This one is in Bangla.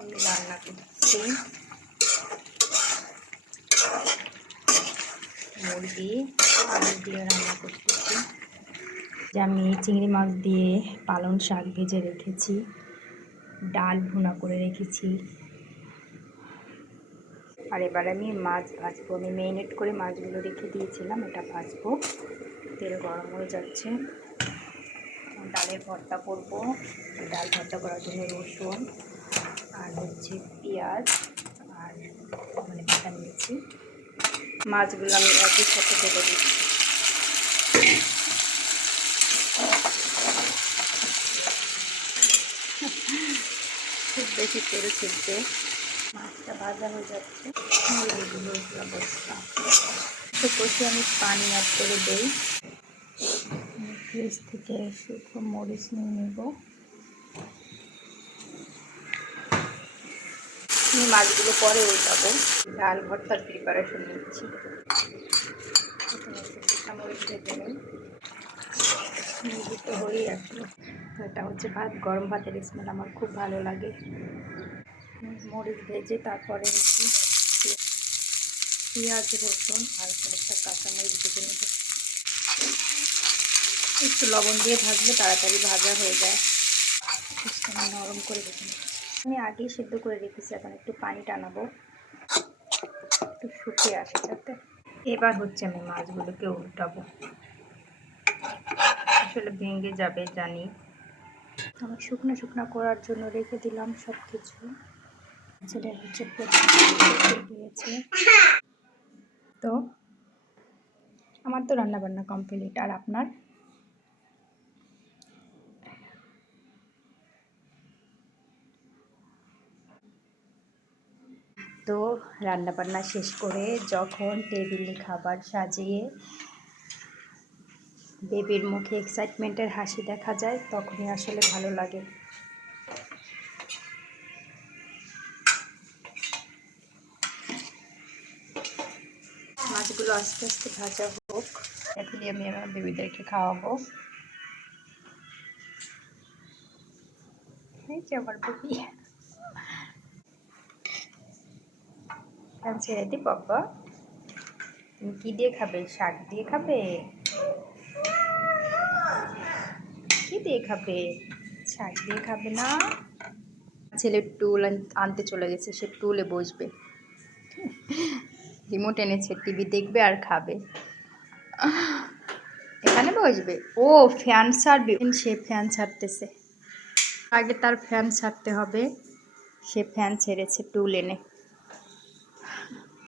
আমি রান্না করছি মুরগি আলু দিয়ে রান্না করতেছি যে আমি চিংড়ি মাছ দিয়ে পালং শাক ভেজে রেখেছি, ডাল ভুনা করে রেখেছি। আর এবার আমি মাছ ভাজবো। আমি মেরিনেট করে মাছগুলো রেখে দিয়েছিলাম, এটা ভাজবো। তেল গরম হয়ে যাচ্ছে। ডালের ভর্তা করব। ডাল ভর্তা করার জন্য রসুন। আর হচ্ছে পেঁয়াজ আর মানে পাতা নিয়েছি। মাছগুলো আমি একই সাথে ঢেলে দিচ্ছি খুব বেশি তেল ছিটছে মাছটা ভাজা হয়ে যাচ্ছে। অবস্থা তো কষে আমি পানি অ্যাড করে দেই। ফ্রিজ থেকে শুকনো মরিচ নিয়ে নেব। আমি মাছগুলো পরে উল্টাবো। ডাল ভর্তার প্রিপারেশন নিচ্ছি। ভেজে হয়েই আসলো এটা হচ্ছে ভাত, গরম ভাতের স্মেল আমার খুব ভালো লাগে। মরিচ ভেজে তারপরে হচ্ছে পেঁয়াজ, রসুন আর কয়েকটা কাঁচা মরিচ ভেজে নেব। একটু লবণ দিয়ে ভাজলে তাড়াতাড়ি ভাজা হয়ে যায়। নরম করে ভেজে নেব আমি আগেই সেদ্ধ করে রেখেছি, এখন একটু পানি টানাবো। একটু শুকিয়ে আসে যাতে। এবার হচ্ছে আমি মাছগুলোকে উল্টাবো। আসলে ভেঙে যাবে, জানি। আমি শুকনো শুকনো করার জন্য রেখে দিলাম সব কিছু ছেলে হচ্ছে দিয়েছে তো, আমার তো রান্না বান্না কমপ্লিট আর আপনার? তো রান্না বান্না শেষ করে যখন টেবিলে খাবার সাজিয়ে বেবির মুখে এক্সাইটমেন্টের হাসি দেখা যায়, তখনই আসলে ভালো লাগে। মাছগুলো আস্তে আস্তে ভাজা হোক, এখনই আমি আমার বেবিদেরকে খাওয়াবো। এই যে আমার বেবি ছেড়ে দি বাবা তুমি কি দিয়ে খাবে? শাক দিয়ে খাবে? কি দিয়ে খাবে? শাক দিয়ে খাবে না। ছেলে টুল আনতে চলে গেছে, সে টুলে বসবে। রিমোট এনেছে, টিভি দেখবে আর খাবে। এখানে বসবে? ও, ফ্যান ছাড়বে। সে ফ্যান ছাড়তেছে। আগে তার ফ্যান ছাড়তে হবে। সে ফ্যান ছেড়েছে, টুল এনে।